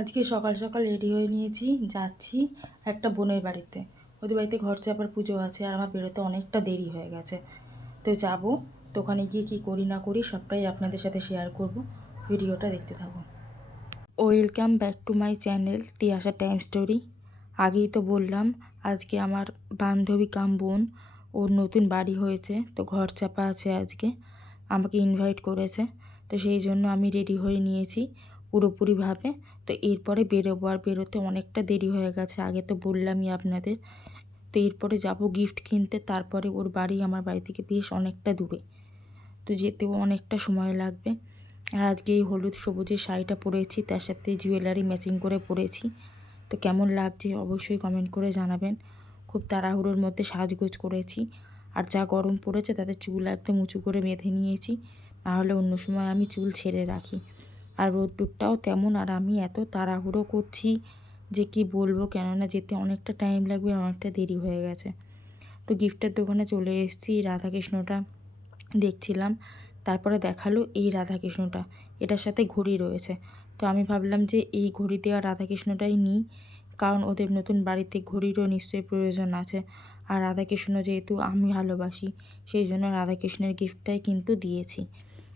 আজকে সকাল সকাল রেডি হয়ে নিয়েছি, যাচ্ছি একটা বোনের বাড়িতে। ওদের বাড়িতে ঘর চাপার পুজো আছে আর আমার বেরোতে অনেকটা দেরি হয়ে গেছে। তো যাব, তো ওখানে গিয়ে কী করি না করি সবটাই আপনাদের সাথে শেয়ার করব। ভিডিওটা দেখতে থাকো welcome back to my channel Tiyasha time story আগেই তো বললাম, আজকে আমার বান্ধবী কাম বোন, ওর নতুন বাড়ি হয়েছে, তো ঘর চাপা আছে আজকে। আমাকে ইনভাইট করেছে, তো সেই জন্য আমি রেডি হয়ে নিয়েছি। পুরোপুরিভাবে। তো এরপরে বেরোবো আর বেরোতে অনেকটা দেরি হয়ে গেছে, আগে তো বললামই আপনাদের। তো এরপরে যাব গিফট কিনতে, তারপরে ওর বাড়ি আমার বাড়ি থেকে বেশ অনেকটা দূরে। তো যেতেও অনেকটা সময় লাগবে। আর আজকে এই হলুদ সবুজের শাড়িটা পরেছি, তার সাথে জুয়েলারি ম্যাচিং করে পরেছি। তো কেমন লাগছে অবশ্যই কমেন্ট করে জানাবেন। খুব তাড়াহুড়োর মধ্যে সাজগোজ করেছি। আর যা গরম পড়েছে তাতে চুল একদম উঁচু করে বেঁধে নিয়েছি। নাহলে অন্য সময় আমি চুল ছেড়ে রাখি। আর রোদ্দুরটাও তেমন, আর আমি এত তাড়াহুড়ো করছি যে কি বলব, কেননা যেতে অনেকটা টাইম লাগবে, অনেকটা দেরি হয়ে গেছে। তো গিফটের দোকানে চলে এসেছি রাধাকৃষ্ণটা, দেখছিলাম, তারপরে দেখাল এই রাধাকৃষ্ণটা, এটার সাথে ঘড়ি রয়েছে। তো আমি ভাবলাম যে এই ঘড়ি দেওয়া রাধাকৃষ্ণটাই নিই, কারণ ওদের নতুন বাড়িতে ঘড়িরও নিশ্চয়ই প্রয়োজন আছে। আর রাধাকৃষ্ণ যেহেতু আমি ভালোবাসি, সেই জন্য রাধাকৃষ্ণের গিফটটাই কিন্তু দিয়েছি।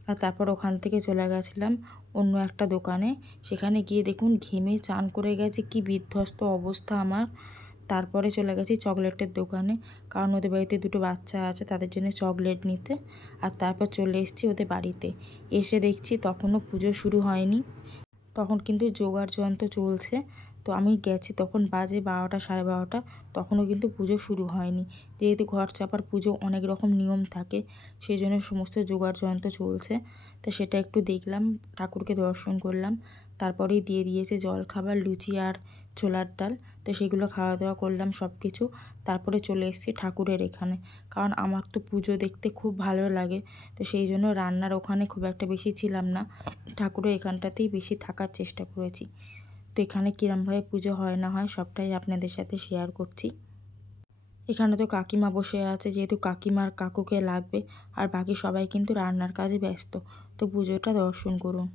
আর তারপর ওখান থেকে চলে গেছিলাম অন্য একটা দোকানে। সেখানে গিয়ে দেখুন ঘেমে চান করে গেছে, কি বিধ্বস্ত অবস্থা আমার। তারপরে চলে গেছি চকলেটের দোকানে। কারণ ওদের বাড়িতে দুটো বাচ্চা আছে, তাদের জন্য চকলেট নিতে। আর তারপর চলে এসেছি ওদের বাড়িতে। এসে দেখছি তখনও পুজো শুরু হয়নি। তখন কিন্তু যোগার যন্ত্র চলছে। তো আমি গেছি তখন বাজে বারোটা, সাড়ে বারোটা। তখনও কিন্তু পুজো শুরু হয়নি। যেহেতু ঘর চাপার পুজো অনেক রকম নিয়ম থাকে সেই জন্য সমস্ত জোগাড় যন্ত্র চলছে। তো সেটা একটু দেখলাম, ঠাকুরকে দর্শন করলাম। তারপরেই দিয়ে দিয়েছে জল খাবার, লুচি আর ছোলার ডাল। তো সেগুলো খাওয়া দাওয়া করলাম সব কিছু তারপরে চলে এসেছি ঠাকুরের এখানে। কারণ আমার তো পুজো দেখতে খুব ভালো লাগে। তো সেই জন্য রান্নার ওখানে খুব একটা বেশি ছিলাম না। ঠাকুরের এখানটাতেই বেশি থাকার চেষ্টা করেছি। তো এখানে কীরমভাবে পুজো হয় না হয় সবটাই আপনাদের সাথে শেয়ার করছি। এখানে তো কাকিমা বসে আছে, যেহেতু কাকিমার কাকুকে লাগবে, আর বাকি সবাই কিন্তু রান্নার কাজে ব্যস্ত, তো পুজোটা দর্শন করুন।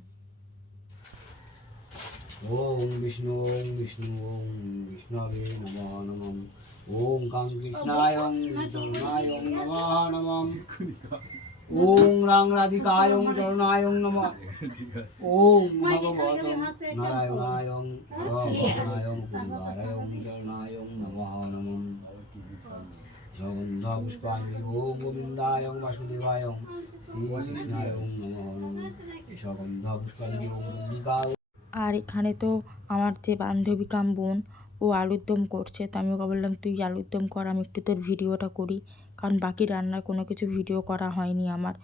ওম বিষ্ণু ওম বিষ্ণু, ওম বিষ্ণবে নমঃ নমঃ। ওম কাং কৃষ্ণায় নমঃ। ওম রাং রাধিকায় ওম চরণায় ওম নমঃ। ওম ভগবত নারায়ণায় ওম ভগবানায় নমঃ জগন্ধ পুষ্পাঞ্জলি ওম গোবিন্দায় ওম মল্লিকা আর এখানে তো আমার যে বান্ধবী কাম বোন ও আলুর দম করছে। তো আমি ওকে বললাম, তুই আলুর দম কর, আমি একটু তোর ভিডিওটা করি। কারণ বাকি রান্নার কোনো কিছু ভিডিও করা হয়নি আমার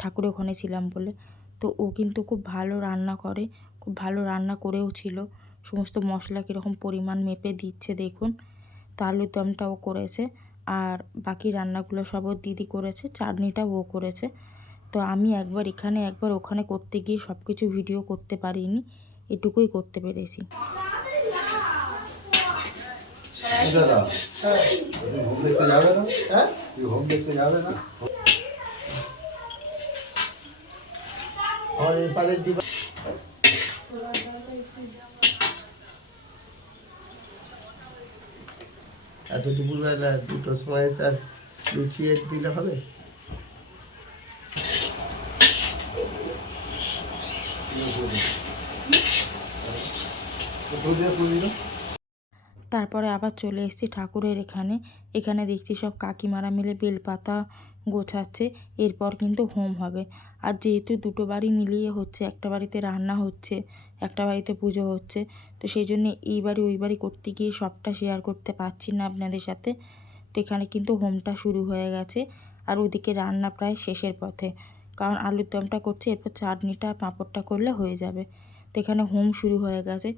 ঠাকুর ওখানে ছিলাম বলে। তো ও কিন্তু খুব ভালো রান্না করে, খুব ভালো রান্না করেও ছিল। সমস্ত মশলা কীরকম পরিমাণ মেপে দিচ্ছে দেখুন। তো আলুর দমটা ও করেছে, আর বাকি রান্নাগুলো সব ওর দিদি করেছে, চাটনিটাও ও করেছে। তো আমি একবার এখানে, একবার ওখানে করতে গিয়ে সব কিছু ভিডিও করতে পারিনি, এটুকুই করতে পেরেছি। হোম দেখতে যাবে না? হ্যাঁ? তুই হোম দেখতে যাবে না? আমার এই পারের ডিবা এত দুপুরবেলা দুটোর সময় স্যার লুচিয়ে দিলে হবে? তারপরে আবার চলে এসেছি ঠাকুরের এখানে। এখানে দেখছি সব কাকিমারা মিলে বেলপাতা গোছাচ্ছে, এরপর কিন্তু হোম হবে। আর যেহেতু দুটো বাড়ি মিলিয়ে হচ্ছে, একটা বাড়িতে রান্না হচ্ছে, একটা বাড়িতে পুজো হচ্ছে, তো সেই জন্য এই বাড়ি ওই বাড়ি করতে গিয়ে সবটা শেয়ার করতে পারছি না আপনাদের সাথে। তো এখানে কিন্তু হোমটা শুরু হয়ে গেছে, আর ওদিকে রান্না প্রায় শেষের পথে। কারণ আলুর দমটা করছে, এরপর চাটনিটা পাঁপড়টা করলে হয়ে যাবে। তো এখানে হোম শুরু হয়ে গেছে,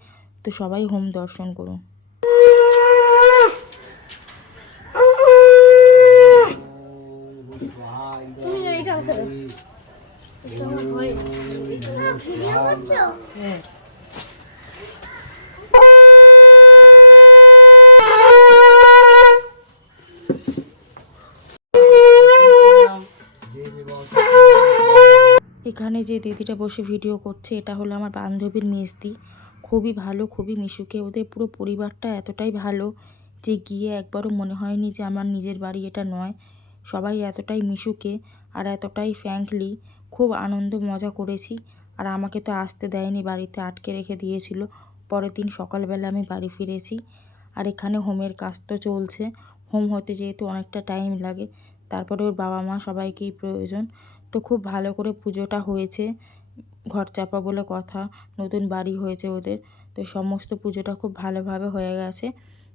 তো সবাই হোম দর্শন করুন। এখানে যে দিদিটা বসে ভিডিও করছে, এটা হলো আমার বান্ধবীর মেজদি খুবই ভালো, খুবই মিশুকে। ওদের পুরো পরিবারটা এতটাই ভালো যে গিয়ে একবারও মনে হয়নি যে আমার নিজের বাড়ি এটা নয়। সবাই এতটাই মিশুকে আর এতটাই ফ্র্যাঙ্কলি খুব আনন্দ মজা করেছি। আর আমাকে তো আসতে দেয়নি, বাড়িতে আটকে রেখে দিয়েছিল। পরের দিন সকালবেলা আমি বাড়ি ফিরেছি। আর এখানে হোমের কাজ তো চলছে। হোম হতে যেহেতু অনেকটা টাইম লাগে, তারপরে ওর বাবা মা সবাইকেই প্রয়োজন। তো খুব ভালো করে পুজোটা হয়েছে, ঘর চাপা বলে কথা, নতুন বাড়ি হয়েছে ওদের। তো সমস্ত পুজোটা খুব ভালোভাবে হয়ে গেছে।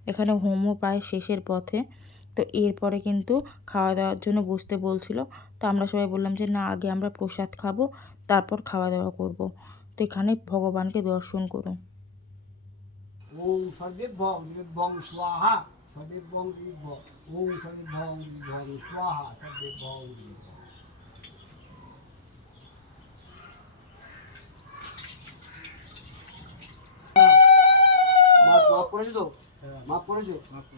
এখানে হোমও প্রায় শেষের পথে। তো এরপরে কিন্তু খাওয়া দাওয়ার জন্য বসতে বলছিল। তো আমরা সবাই বললাম যে, না, আগে আমরা প্রসাদ খাব। তারপর খাওয়া দাওয়া করব। তো এখানে ভগবানকে দর্শন করুন ওম স্বাহা দিব্য ওম স্বাহা মাপ করেছ তো? মাপ করেছ? আচ্ছা।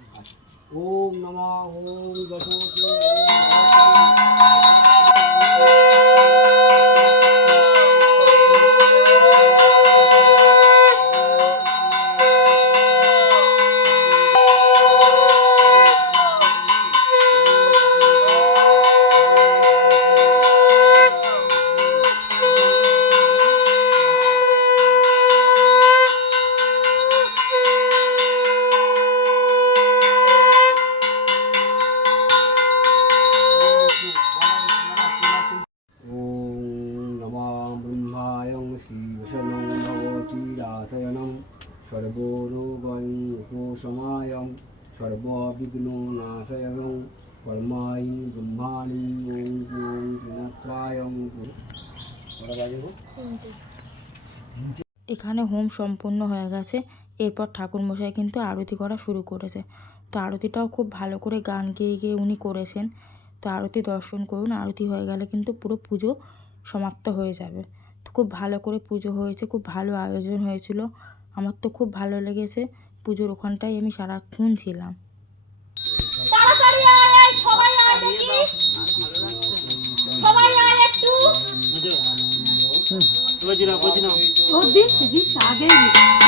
ওম নমঃ ওম এখানে হোম সম্পূর্ণ হয়ে গেছে এরপর ঠাকুরমশাই কিন্তু আরতি করা শুরু করেছে তো আরতিটাও খুব ভালো করে গান গেয়ে গেয়ে উনি করেছেন তো আরতি দর্শন করুন আরতি হয়ে গেলে কিন্তু পুরো পুজো সমাপ্ত হয়ে যাবে তো খুব ভালো করে পুজো হয়েছে খুব ভালো আয়োজন হয়েছিল আমার তো খুব ভালো লেগেছে পুজোর ওখানটায় আমি সারাক্ষণ ছিলাম সবাই আয় একটু। সবাই তাড়াতাড়ি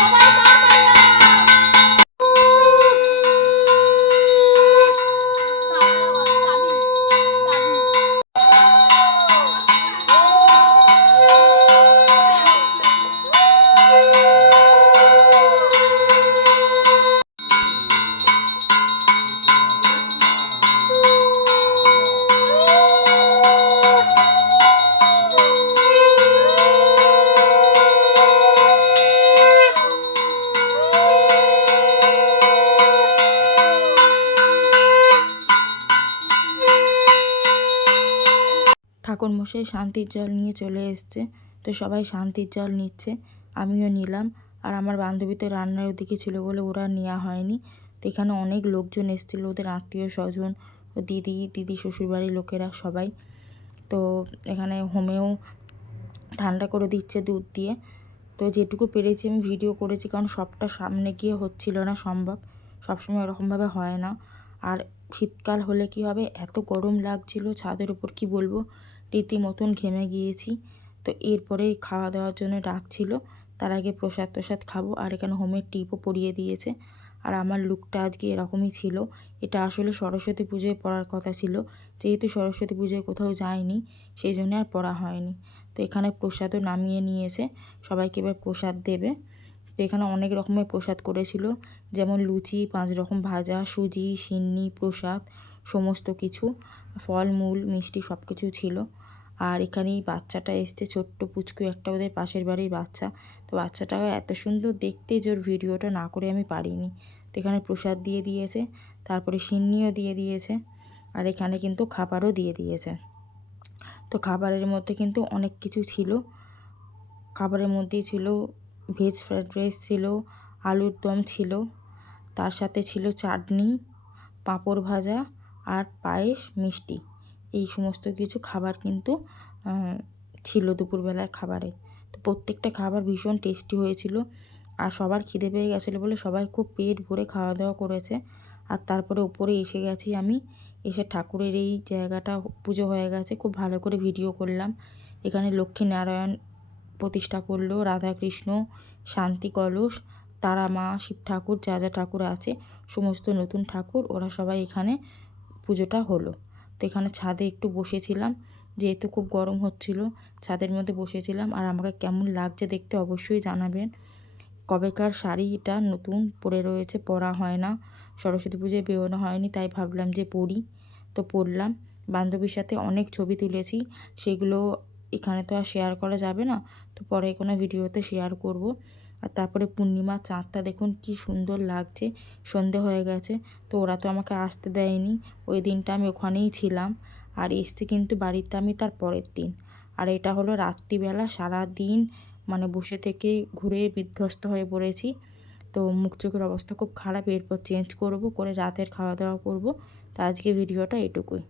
ঠাকুরমশাই শান্তির জল নিয়ে চলে এসছে। তো সবাই শান্তির জল নিচ্ছে। আমিও নিলাম। আর আমার বান্ধবী তো রান্নার ওদিকে ছিল বলে ওরা নেওয়া হয়নি। তো এখানে অনেক লোকজন এসেছিল, ওদের আত্মীয় স্বজন, ও দিদি দিদি শ্বশুরবাড়ির লোকেরা সবাই। তো এখানে হোমেও ঠান্ডা করে দিচ্ছে দুধ দিয়ে। তো যেটুকু পেরেছি আমি ভিডিও করেছি, কারণ সবটা সামনে গিয়ে হচ্ছিল না সম্ভব। সবসময় ওরকমভাবে হয় না। আর শীতকাল হলে কি হবে? এত গরম লাগছিল ছাদের উপর, কি বলব? রীতিমতন ঘেমে গিয়েছি। তো এরপরে খাওয়া দাওয়ার জন্য ডাকছিল তার আগে প্রসাদ প্রসাদ খাব। আর এখানে হোমের টিপও পরিয়ে দিয়েছে। আর আমার লুকটা আজকে এরকমই ছিল। এটা আসলে সরস্বতী পুজোয় পড়ার কথা ছিল। যেহেতু সরস্বতী পুজোয় কোথাও যায়নি, সেই জন্য আর পড়া হয়নি। তো এখানে প্রসাদও নামিয়ে নিয়েছে। সবাইকে এবার প্রসাদ দেবে। তো এখানে অনেক রকমের প্রসাদ করেছিল। যেমন লুচি, পাঁচ রকম ভাজা, সুজি, সিন্নি, প্রসাদ, সমস্ত কিছু, ফলমূল, মিষ্টি সব কিছু ছিল। আর এখানে এই বাচ্চাটা এসছে, ছোট্ট পুচকু, একটা ওদের পাশের বাড়ির বাচ্চা। তো বাচ্চাটাকে এত সুন্দর দেখতে যে ওর ভিডিওটা না করে আমি পারিনি। তো এখানে প্রসাদ দিয়ে দিয়েছে, তারপরে সিন্নিও দিয়ে দিয়েছে, আর এখানে কিন্তু খাবারও দিয়ে দিয়েছে। তো খাবারের মধ্যে কিন্তু অনেক কিছু ছিল। খাবারের মধ্যেই ছিল ভেজ ফ্রাইড রাইস ছিল, আলুর দম ছিল, তার সাথে ছিল চাটনি, পাঁপড় ভাজা আর পায়েস মিষ্টি। এই সমস্ত কিছু খাবার কিন্তু ছিল দুপুরবেলার খাবারে। তো প্রত্যেকটা খাবার ভীষণ টেস্টি হয়েছিল আর সবার খিদে পেয়ে গেছিল বলে সবাই খুব পেট ভরে খাওয়া দাওয়া করেছে। আর তারপরে উপরে এসে গেছি আমি, এসে ঠাকুরের এই জায়গাটা পুজো হয়ে গেছে, খুব ভালো করে ভিডিও করলাম। এখানে লক্ষ্মী নারায়ণ প্রতিষ্ঠা করল, রাধাকৃষ্ণ, শান্তি কলস, তারা মা, শিব ঠাকুর, যা যা ঠাকুর আছে, সমস্ত নতুন ঠাকুর, ওরা সবাই এখানে পুজোটা হলো। তো এখানে ছাদে একটু বসেছিলাম, যেহেতু খুব গরম হচ্ছিল, ছাদের মধ্যে বসেছিলাম। আর আমাকে কেমন লাগছে দেখতে অবশ্যই জানাবেন। কবেকার শাড়িটা নতুন পরে রয়েছে, পরা হয় না। সরস্বতী পুজোয় বেরোনো হয়নি, তাই ভাবলাম যে পরি। তো পরলাম। বান্ধবীর সাথে অনেক ছবি তুলেছি, সেগুলো এখানে তো আর শেয়ার করা যাবে না। তো পরে কোনো ভিডিওতে শেয়ার করব। আর তারপরে পূর্ণিমা চাঁদটা দেখুন কি সুন্দর লাগছে, সন্ধে হয়ে গেছে। তো ওরা তো আমাকে আসতে দেয়নি, ওই দিনটা আমি ওখানেই ছিলাম। আর এসছি কিন্তু বাড়িতে আমি তার পরের দিন। আর এটা হলো রাত্রিবেলা সারা দিন মানে বসে থেকে ঘুরে বিধ্বস্ত হয়ে পড়েছি। তো মুখ চোখের অবস্থা খুব খারাপ, এরপর চেঞ্জ করব, করে রাতের খাওয়া দাওয়া করব। তো আজকে ভিডিওটা এটুকুই।